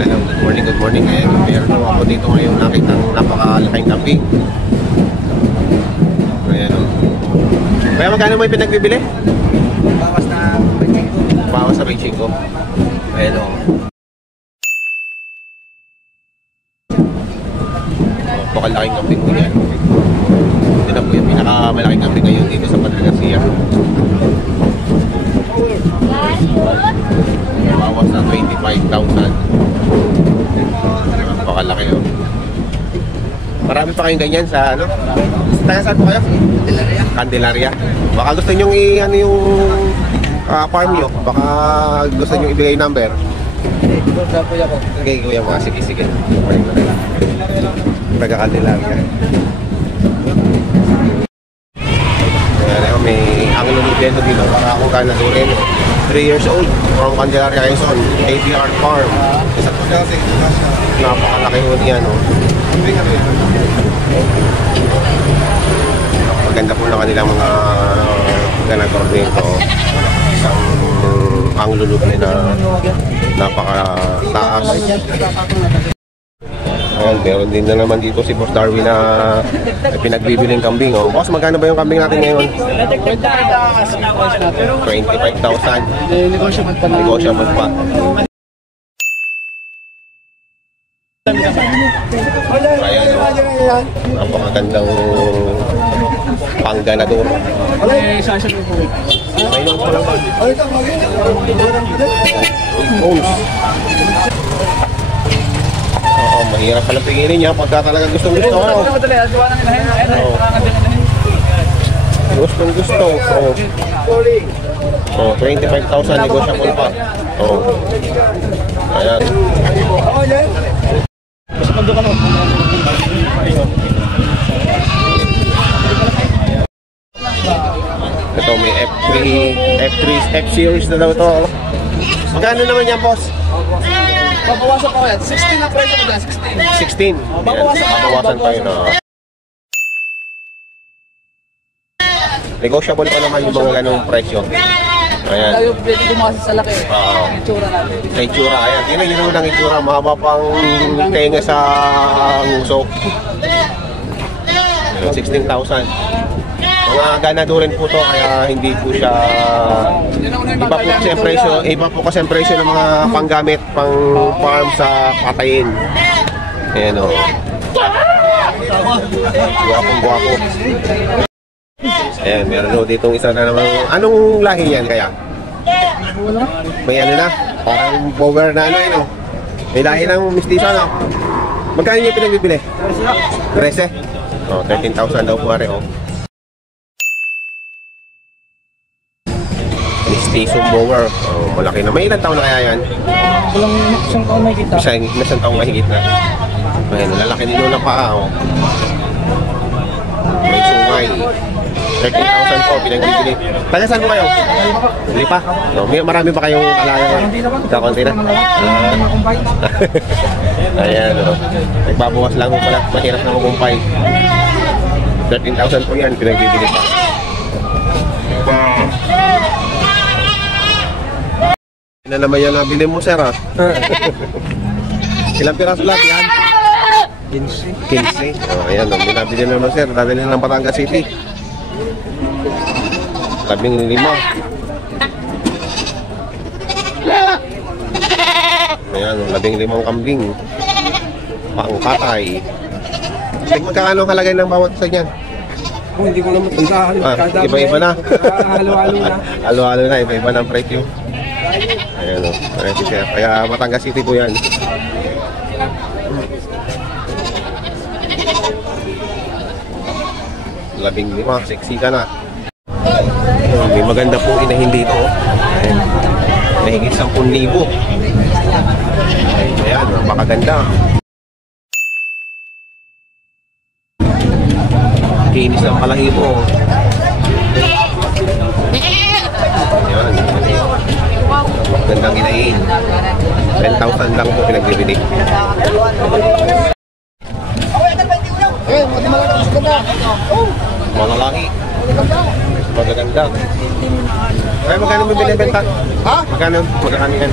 Hello, good morning. Meron ako dito ngayon nakita ng napakalaking kambing. Ayan o. Kaya magkano mo yung pinagbibili? Bawas na 25. Bawas sa 25. Ayan o. Napakalaking kambing po yan. Ito na po yung pinakamalaking kambing ngayon dito sa Padre Garcia. Bawas na 25,000. Napakalaki o. Marami pa kayong ganyan sa ano? Taga saan po kayo? Candelaria. Candelaria. Baka gusto nyo ano yung farm nyo. Baka gusto nyo ibigay number. Ito po ako. Okay, kuya mga sige. Taga Candelaria. May ang lulubento dito para ako ganaturin. 3 years old from Candelaria, Quezon. APR Farm. Napakalaki ho niya, no? Maganda po na kanilang mga ganator dito. Isang ang lulub na napakataas. Ayan, meron din na naman dito si Boss Darwin na pinagbibiling kambing. Oh. Boss, magkano ba yung kambing natin ngayon? 25,000. Negotiable pa. Ayan, oh. Napakagandang pangganador. May nang pala ba? Mahirap palang pinginin niya pagka talaga gustong gusto. Gustong gusto. 25,000 negotiable pa. Ayan. Ito may F-Series na daw ito. Magkano naman yan, boss? Babawasan ko yan. 16 ang presyo ko dyan. 16. Babawasan tayo na. Negotiable pa naman yung mga ganong presyo. Ayan. Tayo pwede bumasa sa laki. Itsura natin. Sa itsura, ayan. Yun ang itsura. Mahaba pang tenga sa nguso. 16,000. Mga ganadurin po to, kaya hindi po siya iba po kasi ang presyo ng mga panggamit, pang farm sa patayin. Ayan o. Guwapong-guwapo. Ayan, meron o ditong isa na naman. Anong lahi yan kaya? May ano na? Parang bower na ano yun o. May lahi ng mistisa no? Magkano niya pinagbibili? 13? O, 13,000 daw po pare o. Station mower. Malaki na. May ilang taon na kaya yan? Walang isang taon may kita. Isang taong mahigit na. Ayan, lalaki din yung paa. May sungay. 13,000 po pinagbibili. Taga saan po kayo? Lipa? Marami pa kayong kalayan? Kakunti na? Ayan. Nagbabawas lang po pala. Mahirap na magumpay. 13,000 po yan pinagbibili pa. Na naman yan nabili mo, sir, ha? Ilang piraso lahat yan? 15. Ayan, binabili naman, sir. Dadali ng Batangas City. 15. Ayan, 15 kambing. Pangkatay. Magkakano kalagay ng bawat isa niyan? Hindi ko naman tundahan. Iba-iba na. Halo-halo na. Halo-halo na, iba-iba ng presyo. Ayan o, kaya Batangas City po yan. Labing lima, sexy ka na. May maganda pong inahin dito. Nahigit 10,000. Ayan, napakaganda. Kinis ng palahibo. Ayan. Magandang inahin. 10,000 lang po pinagbibili. Malalaki. Magaganda. Kaya magkano mo binibenta? Ha? Magkano yan?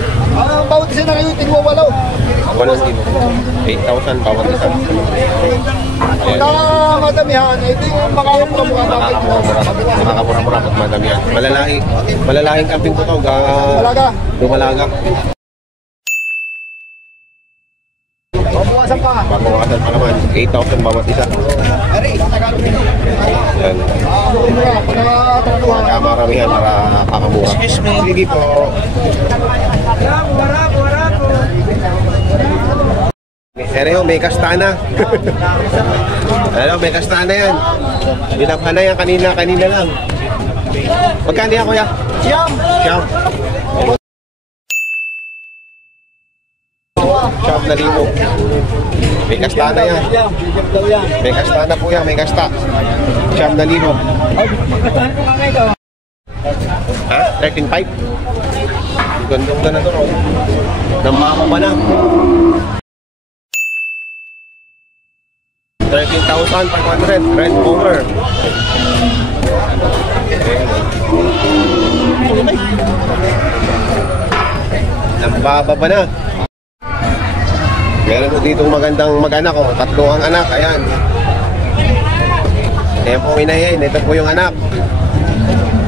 Bawat isa na rin yung tingwa 8. Walang dito. 8,000 bawat isa. Ayan. Madamihan, ito yung makamura-mura bakit. Makakamura-mura at madamihan. Malalahing camping po ito. Dumalaga. Babawasan pa. Babawasan pa naman. 8,000 bawat isa. Ayan. Maramihan para kakamura. Sige po. Seryo, may kastana. Ano, may kastana yan. Binabka na yan kanina lang. Magkano yan, kuya? Siyam. Siyam na libo. May kastana yan. May kastana po yan, may kasta. Siyam na libo. Ha? 13.5? Gandong na to. Namama pa na. 13,500 Red Rover. Nambaba na. Meron po ditong magandang mag-anak ko. 3 ang anak. Ayan. Ayan po inahin. Ito po yung anak.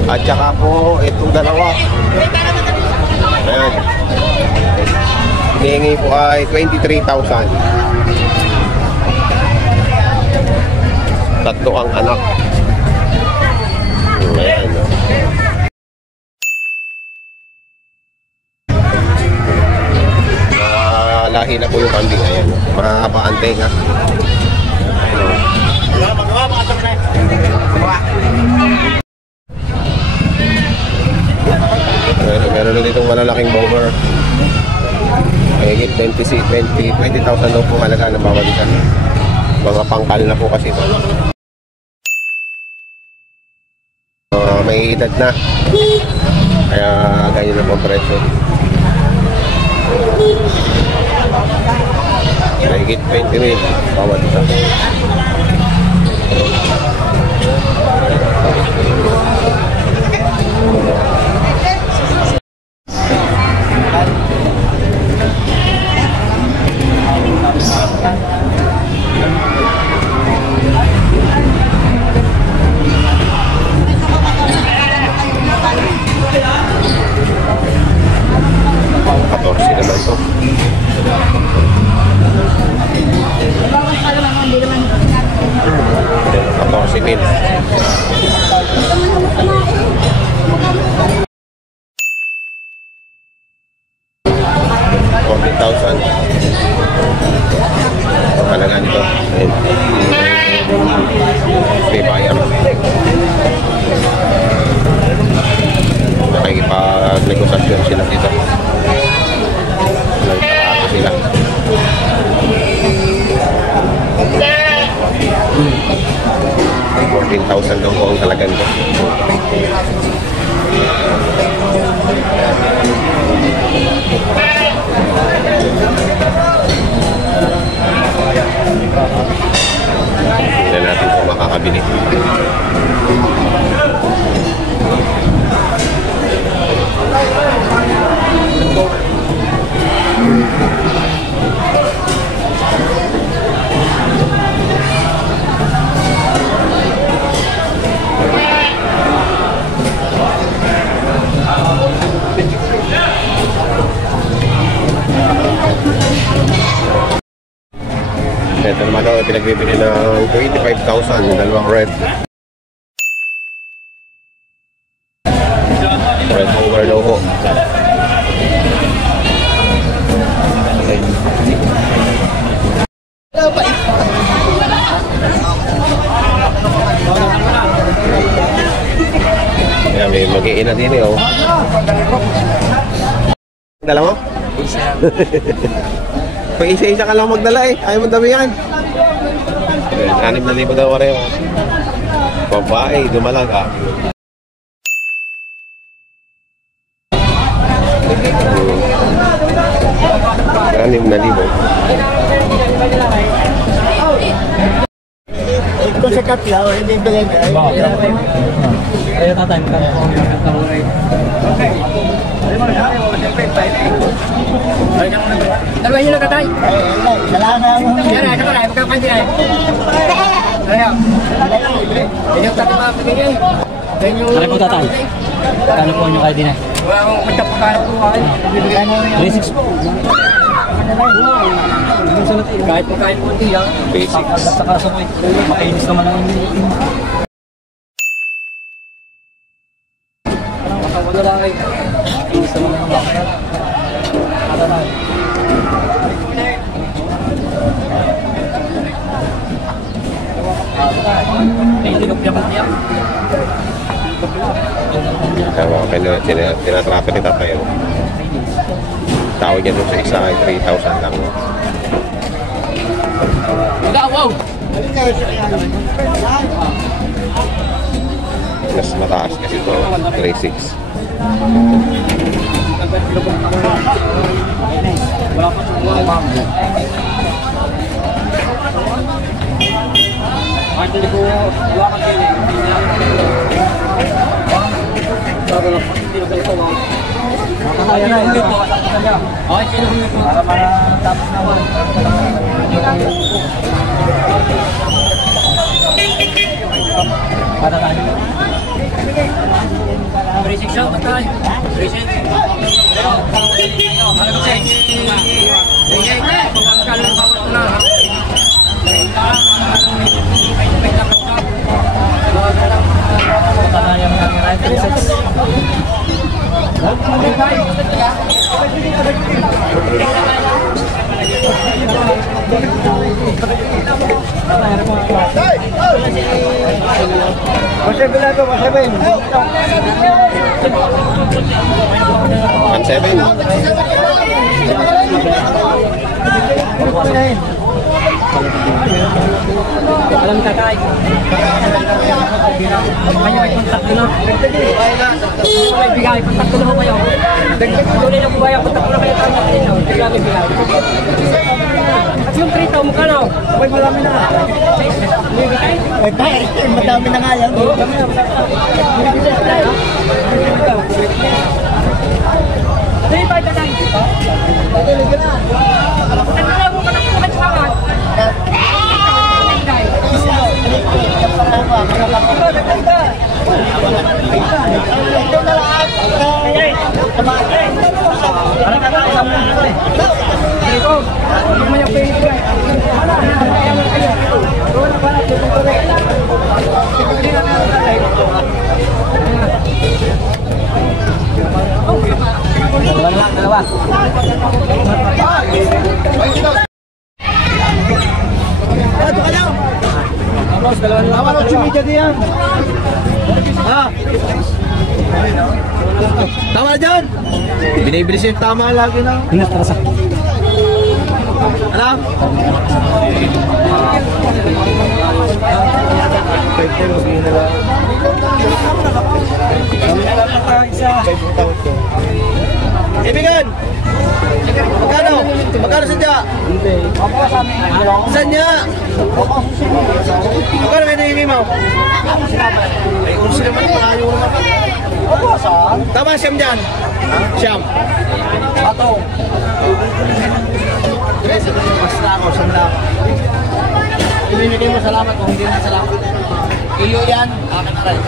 At saka po itong dalawa. Ayan. Hinihingi po ay 23,000. 3 ang anak. Ayan. Lahi na po yung kambing. Ayan. Mahaba ang tenga. Meron na ditong malalaking bomber. Mahigit 20,000 daw po halaga ng bawat isa. Mga pangkal na po kasi ito. May edad na. Kaya ganyan na po ang presyo. Mahigit 20,000 bawat isa. Palagan ito. May buyer. Nakikipag-negosasyon sila dito. Nagtaraka sila. $14,000 daw po ang talagan ko. Tingnan natin kung makakabili. Ito naman daw, pinagbibili ng 25,000 yung dalawang red. Red over daw po. Yan, may mag-iina din eh, oh. Dala mo? Pag isa-isa ka lang magdala eh. Ayaw mo dami yan. 6,000 daw pareho. Babae, dumalaga. Kung sa kapya, hindi bilhin ka. Ayaw tatay, magkakaroon ng Dalawa yun lang katay. Salamat mo. Yan na, saka na, magkapansin na. Ayaw. Yan yung tatay mga pagkingin. Kali po tatay. Kali po nyo kayo din eh. Wala akong magkapagkano po kayo. 3-6 po. Kahit po hindi lang. Basic. Sa kaso mo eh. Makainis naman ang hindi. Wala lang kayo. Makainis naman ang bakit. Wala lang. Tinatrato ni tatay. Tawag niya doon sa isa ay 3,000 lang. Wow! Mas mataas kasi ito, 3,600. Kaya na, hindi po. Okay, sino po? Para matapos naman. Para tayo. 3-6 siya, patay. 3-6. Pero, alam ko siya. 3-8. Pagkakala ng bawat na. Patanayan namin ay 3-6. Masaya 1,700. Alam tatay. Kayo ay kontakto na. May bigay, kontakto na ho kayo. Tuloy na po kayo, kontakto na kayo tama kayo. Bigay may bigay. At yung 3,000 mo ka na. May marami na. Ay, tayo. Madami na nga yan. Hindi ba ito tayo? Ano na mo ka na po katsawat? Dalawa. Tama na, chumika diyan. Ha? Tama na dyan. Binibilis yung tama lagi na. Pinastrasa. Alam? Ibigan! Magkano? Magkano sadya? Sadya? Magkano may nahingi mo? Ay, unsi naman, malayo naman. Tama siyam dyan? Siyam? Ato. Basta ako, sanda ako. Ibinigay mo salamat kung hindi na salamat. Iyo yan, akin na rin.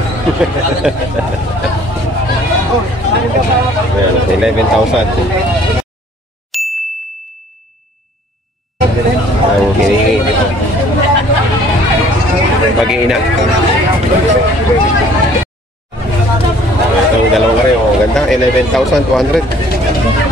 Ayan, 11,000. Ang hinihingi dito. Pag-iina. Itong dalawang kareho, ganda, 11,200.